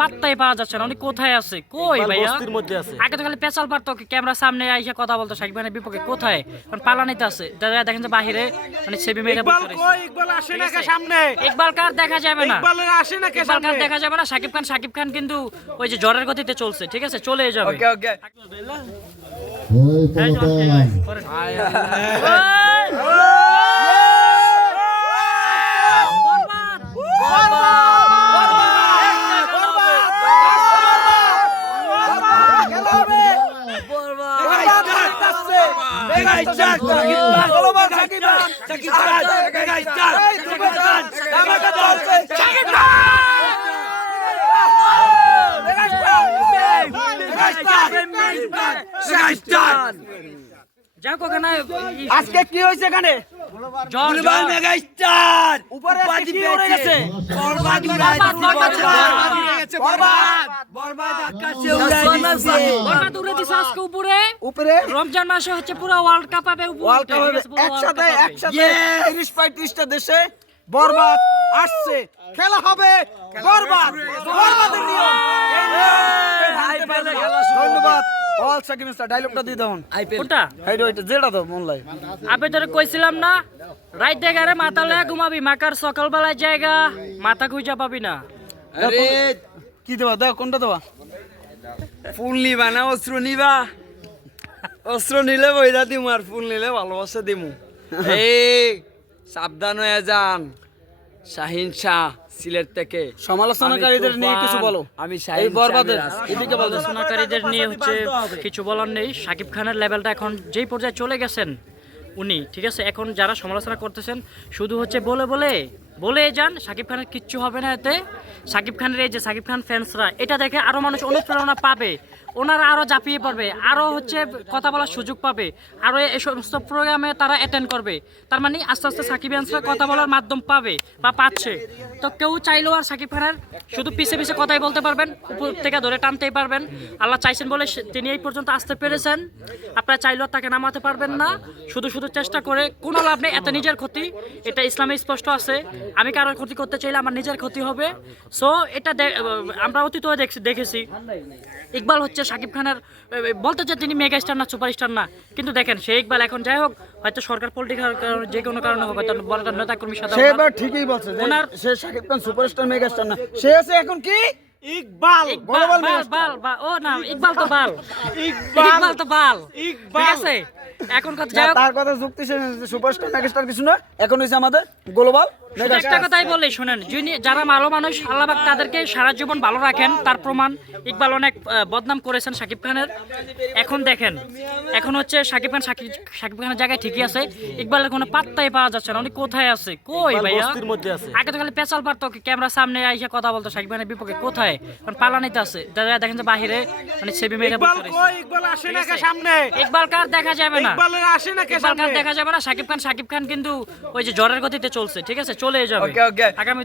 পাত্তাই পাওয়া যাচ্ছে না, উনি কোথায় আছে? কই ভাইয়া? বস্তির মধ্যে আছে। আগে তো খালি পেছাল পারতো, ক্যামেরার সামনে আইসা কথা বলতো শাকিব খানের বিপক্ষে। কোথায় এখন? পালানিতে আছে। দাদা দেখেন যে বাহিরে মানে সেবি মেরে বসে রয়েছে। ইকবাল আসে না কে সামনে? ইকবাল কার দেখা যাবে না, ইকবালের আসে না কে ইকবাল কার সামনে? দেখা যাবে না। শাকিব খান কিন্তু ওই যে ঝড়ের গতিতে চলছে, ঠিক আছে, চলে যাবে। ওকে ওকে এই যে, করেন। যাক ওখানে আজকে কি হয়েছে এখানে? ঝড় মেগাস্টার উপরে কি উড়ে গেছে? বরবাদ উড়ে দিছে আজকে উপরে। উপরে রমজান মাসে হচ্ছে পুরো ওয়ার্ল্ড কাপ হবে উপরে। ওয়ার্ল্ড কাপ হবে একসাথে 30-35টা দেশে বরবাদ আসছে, খেলা হবে বরবাদ, বরবাদের নিয়ম। এই নিয়ম মানতে পারবে না। ধন্যবাদ। অল সাকিব মিস্টার ডায়লগটা দিয়ে দাও। কোনটা? এইটা যেটা দাও মনলাই। আমি তোরে কইছিলাম না, রাত দেখারে মাথা লয়ে ঘুমাবি, মাকার সকালবেলায় জায়গা মাথা খুঁজা পাবি না। আরে কি দেবা? দাও কোনটা দেবা? ফুল নিবা না অস্ত্র নিবা? অস্ত্র নিলে বইরা দিমু, আর ফুল নিলে ভালোবাসা দিমু। এই সাবধান হয়ে যান। শাহিন শাহ সিলেট থেকে। সমালোচনাকারীদের নিয়ে কিছু বলো। আমি এই বরবাদের এদিকে বলো। আলোচনাকারীদের নিয়ে হচ্ছে কিছু বলার নেই। শাকিব খানের লেভেলটা এখন যেই পর্যায়ে চলে গেছেন উনি, ঠিক আছে, এখন যারা সমালোচনা করতেছেন শুধু হচ্ছে বলে যান, শাকিব খানের কিচ্ছু হবে না এতে। শাকিব খানের এই যে শাকিব খান ফ্যান্সরা এটা দেখে আরো মানুষ অনুপ্রেরণা পাবে, ওনারা আরো ঝাঁপিয়ে পড়বে, আরো হচ্ছে কথা বলার সুযোগ পাবে, আরো এই সমস্ত প্রোগ্রামে তারা অ্যাটেন্ড করবে। তার মানে আস্তে আস্তে সাকিবিয়ানসরা কথা বলার মাধ্যম পাবে বা পাচ্ছে। তো কেউ চাইলেও আর শাকিব খানের শুধু পিছে পিছে কথাই বলতে পারবেন, উপর থেকে ধরে টানতেই পারবেন। আল্লাহ চাইছেন বলে তিনি এই পর্যন্ত আসতে পেরেছেন। আপনারা চাইলেও তাকে নামাতে পারবেন না। শুধু চেষ্টা করে কোনো লাভ নেই, এত নিজের ক্ষতি। এটা ইসলামে স্পষ্ট আছে, আমি কারোর ক্ষতি করতে চাইলে আমার নিজের ক্ষতি হবে। সো এটা আমরা অতীত দেখেছি। ইকবাল হচ্ছে শাকিব খানের বলতে যে তিনি মেগা স্টার না সুপারস্টার না, কিন্তু দেখেন সেই ইকবাল এখন যাই হোক, হয়তো সরকার পলিটিক্যাল কারণে যে কোনো কারণে হবে, তার বড় নেতা কর্মী সাথে সে এবার ঠিকই বলছে যে সে শাকিব খান সুপারস্টার মেগাস্টার না, সে আছে এখন কি ইকবাল ও না, ইকবাল তো বাল, ইকবাল তো বাল, ঠিক আছে। এখন কথা যাই হোক, তার কথা যুক্তি সুপারস্টার মেগাস্টার কিছু না, এখন হইছে আমাদের গ্লোবাল শুধু একটা কথাই বললেই শোনেন, যারা ভালো মানুষ আল্লাহ পাক তাদেরকে সারা জীবন ভালো রাখেন, তার প্রমাণ ইকবাল অনেক বদনাম করেছেন শাকিব খানের। এখন দেখেন, এখন হচ্ছে শাকিব খানের জায়গায় ঠিকই আছে, ইকবালের কোনো পাত্তাই পাওয়া যাচ্ছে না, উনি কোথায় আছে? কই ভাইয়া? বস্তির মধ্যে আছে। আগে তো খালি পেছাল পারতো, ক্যামেরার সামনে আইসা কথা বলতো শাকিব খানের বিপক্ষে। কোথায় এখন? পালানিতে আছে। দাদা দেখেন যে বাহিরে মানে সেবি মেরে বসে রয়েছে। ইকবাল আসে না কে সামনে? ইকবাল কার দেখা যাবে না, ইকবালের আসে না কে ইকবাল কার সামনে? দেখা যাবে না। শাকিব খান কিন্তু ওই যে ঝড়ের গতিতে চলছে, ঠিক আছে, চলে যাবে। ওকে ওকে আগামী